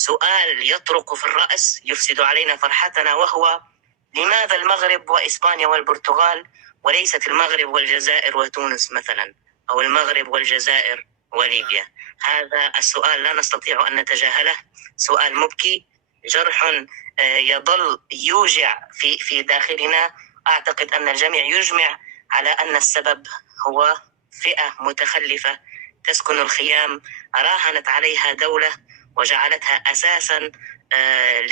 سؤال يطرق في الرأس يفسد علينا فرحتنا، وهو: لماذا المغرب وإسبانيا والبرتغال وليست المغرب والجزائر وتونس مثلا، أو المغرب والجزائر وليبيا؟ هذا السؤال لا نستطيع أن نتجاهله، سؤال مبكي، جرح يظل يوجع في داخلنا. أعتقد أن الجميع يجمع على أن السبب هو فئة متخلفة تسكن الخيام، راهنت عليها دولة وجعلتها أساسا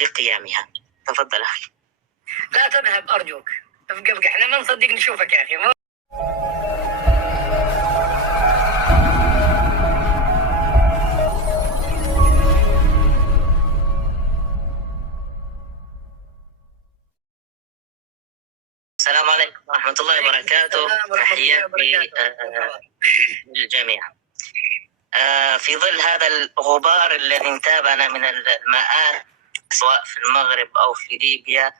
لقيامها. تفضل أخي. لا تذهب أرجوك، ابقى احنا ما نصدق نشوفك يا أخي. السلام عليكم ورحمة الله وبركاته. تحياتي للجميع. في ظل هذا الغبار الذي انتابنا من المآت سواء في المغرب أو في ليبيا،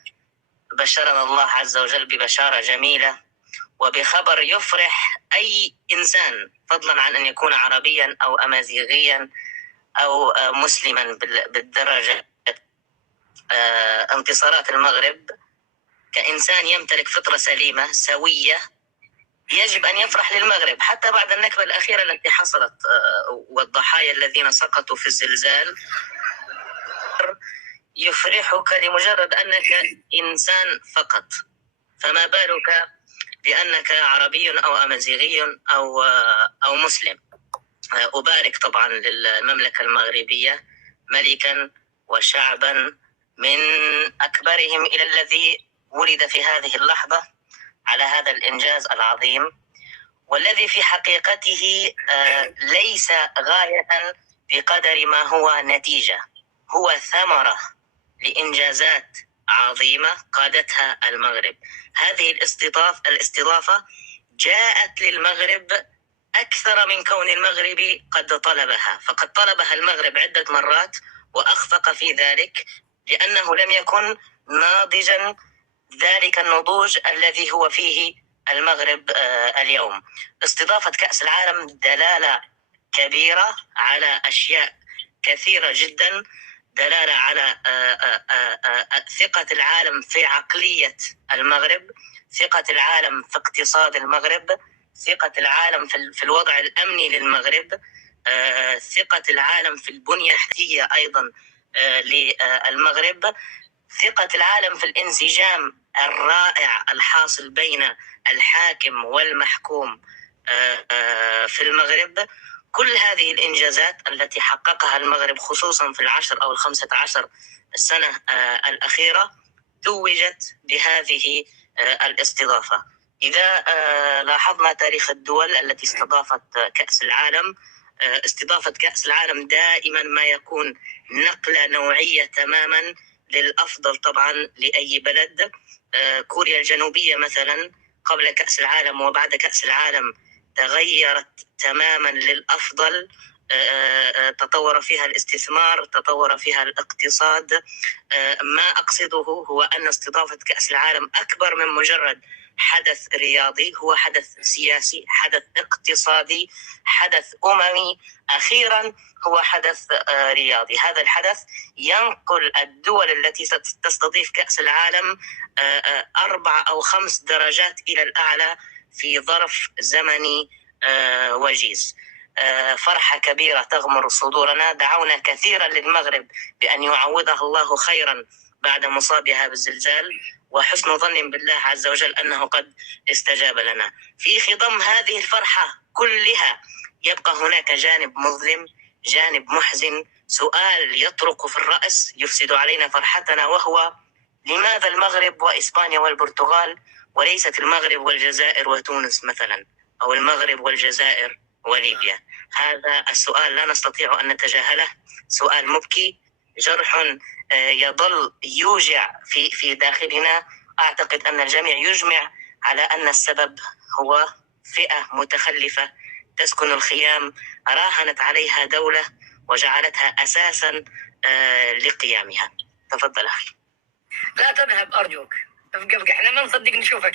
بشرنا الله عز وجل ببشارة جميلة وبخبر يفرح أي إنسان، فضلا عن أن يكون عربيا أو أمازيغيا أو مسلما بالدرجة. انتصارات المغرب كإنسان يمتلك فطرة سليمة سوية يجب أن يفرح للمغرب، حتى بعد النكبة الأخيرة التي حصلت والضحايا الذين سقطوا في الزلزال. يفرحك لمجرد أنك إنسان فقط، فما بالك بأنك عربي أو أمازيغي أو مسلم. أبارك طبعا للمملكة المغربية ملكا وشعبا من أكبرهم إلى الذي ولد في هذه اللحظة على هذا الإنجاز العظيم، والذي في حقيقته ليس غاية بقدر ما هو نتيجة، هو ثمرة لإنجازات عظيمة قادتها المغرب. هذه الاستضافة جاءت للمغرب أكثر من كون المغربي قد طلبها، فقد طلبها المغرب عدة مرات وأخفق في ذلك لأنه لم يكن ناضجا ذلك النضوج الذي هو فيه المغرب اليوم. استضافة كأس العالم دلالة كبيرة على أشياء كثيرة جدا، دلالة على ثقة العالم في عقلية المغرب، ثقة العالم في اقتصاد المغرب، ثقة العالم في الوضع الأمني للمغرب، ثقة العالم في البنية التحتية أيضا للمغرب، ثقة العالم في الانسجام الرائع الحاصل بين الحاكم والمحكوم في المغرب. كل هذه الإنجازات التي حققها المغرب خصوصا في 10 أو 15 سنة الأخيرة توجت بهذه الاستضافة. إذا لاحظنا تاريخ الدول التي استضافت كأس العالم، استضافة كأس العالم دائما ما يكون نقلة نوعية تماما للأفضل طبعا لأي بلد. كوريا الجنوبية مثلا قبل كأس العالم وبعد كأس العالم تغيرت تماما للأفضل، تطور فيها الاستثمار، تطور فيها الاقتصاد. ما أقصده هو أن استضافة كأس العالم أكبر من مجرد حدث رياضي، هو حدث سياسي، حدث اقتصادي، حدث أممي، أخيرا هو حدث رياضي. هذا الحدث ينقل الدول التي ستستضيف كأس العالم 4 أو 5 درجات إلى الأعلى في ظرف زمني وجيز. فرحة كبيرة تغمر صدورنا. دعونا كثيرا للمغرب بأن يعوضها الله خيرا بعد مصابها بالزلزال، وحسن ظن بالله عز وجل أنه قد استجاب لنا. في خضم هذه الفرحة كلها يبقى هناك جانب مظلم، جانب محزن، سؤال يطرق في الرأس يفسد علينا فرحتنا، وهو: لماذا المغرب وإسبانيا والبرتغال وليست المغرب والجزائر وتونس مثلا، أو المغرب والجزائر وليبيا؟ هذا السؤال لا نستطيع أن نتجاهله، سؤال مبكي، جرح يظل يوجع في داخلنا. أعتقد أن الجميع يجمع على أن السبب هو فئة متخلفة تسكن الخيام، راهنت عليها دولة وجعلتها أساسا لقيامها. تفضل أخي. لا تذهب أرجوك، ابقى احنا ما نصدق نشوفك.